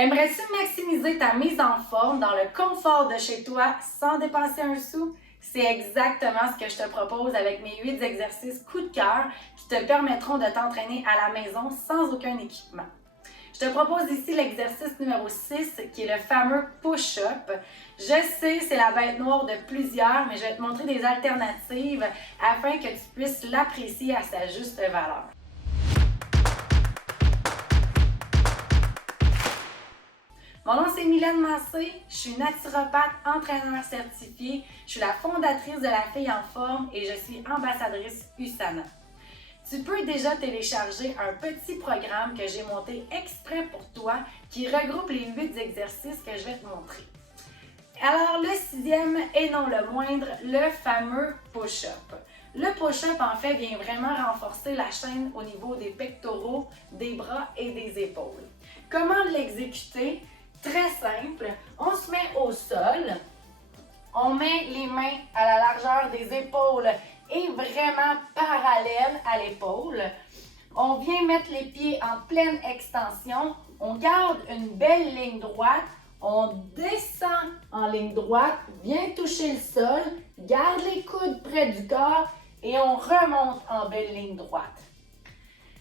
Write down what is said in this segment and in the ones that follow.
Aimerais-tu maximiser ta mise en forme dans le confort de chez toi sans dépenser un sou? C'est exactement ce que je te propose avec mes 8 exercices coup de cœur qui te permettront de t'entraîner à la maison sans aucun équipement. Je te propose ici l'exercice numéro 6 qui est le fameux push-up. Je sais, c'est la bête noire de plusieurs, mais je vais te montrer des alternatives afin que tu puisses l'apprécier à sa juste valeur. Mon nom c'est Mylène Massé, je suis naturopathe, entraîneur certifié, je suis la fondatrice de La Fille en Forme et je suis ambassadrice USANA. Tu peux déjà télécharger un petit programme que j'ai monté exprès pour toi qui regroupe les 8 exercices que je vais te montrer. Alors le 6e et non le moindre, le fameux push-up. Le push-up en fait vient vraiment renforcer la chaîne au niveau des pectoraux, des bras et des épaules. Comment l'exécuter? Très simple, on se met au sol, on met les mains à la largeur des épaules et vraiment parallèles à l'épaule. On vient mettre les pieds en pleine extension, on garde une belle ligne droite, on descend en ligne droite, vient toucher le sol, garde les coudes près du corps et on remonte en belle ligne droite.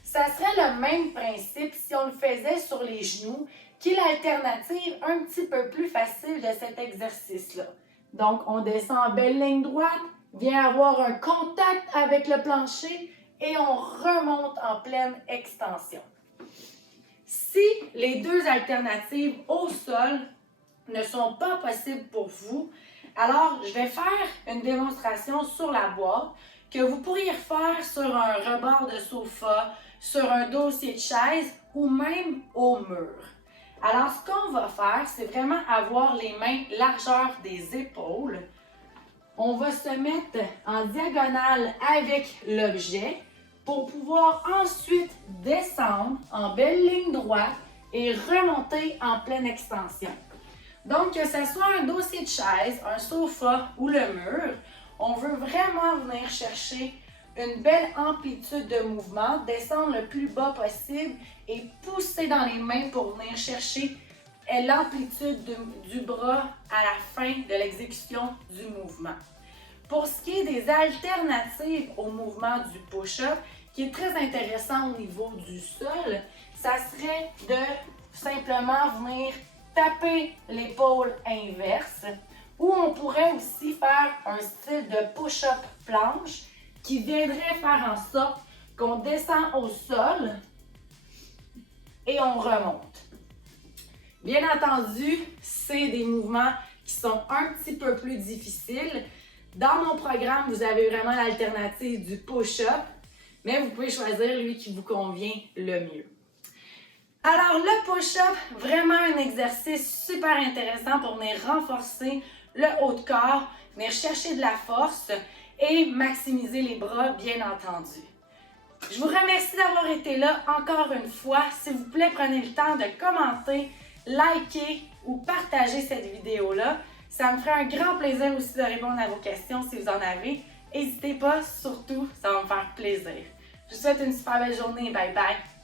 Ça serait le même principe si on le faisait sur les genoux, qui est l'alternative un petit peu plus facile de cet exercice-là. Donc, on descend en belle ligne droite, vient avoir un contact avec le plancher et on remonte en pleine extension. Si les deux alternatives au sol ne sont pas possibles pour vous, alors je vais faire une démonstration sur la boîte que vous pourriez faire sur un rebord de sofa, sur un dossier de chaise ou même au mur. Alors, ce qu'on va faire, c'est vraiment avoir les mains largeur des épaules. On va se mettre en diagonale avec l'objet pour pouvoir ensuite descendre en belle ligne droite et remonter en pleine extension. Donc, que ce soit un dossier de chaise, un sofa ou le mur, on veut vraiment venir chercher une belle amplitude de mouvement, descendre le plus bas possible et pousser dans les mains pour venir chercher l'amplitude du bras à la fin de l'exécution du mouvement. Pour ce qui est des alternatives au mouvement du push-up, qui est très intéressant au niveau du sol, ça serait de simplement venir taper l'épaule inverse, ou on pourrait aussi faire un style de push-up planche qui viendrait faire en sorte qu'on descend au sol et on remonte. Bien entendu, c'est des mouvements qui sont un petit peu plus difficiles. Dans mon programme, vous avez vraiment l'alternative du push-up, mais vous pouvez choisir lui qui vous convient le mieux. Alors, le push-up, vraiment un exercice super intéressant pour venir renforcer le haut de corps, venir chercher de la force et maximiser les bras, bien entendu. Je vous remercie d'avoir été là encore une fois. S'il vous plaît, prenez le temps de commenter, liker ou partager cette vidéo-là. Ça me ferait un grand plaisir aussi de répondre à vos questions si vous en avez. N'hésitez pas, surtout, ça va me faire plaisir. Je vous souhaite une super belle journée. Bye bye!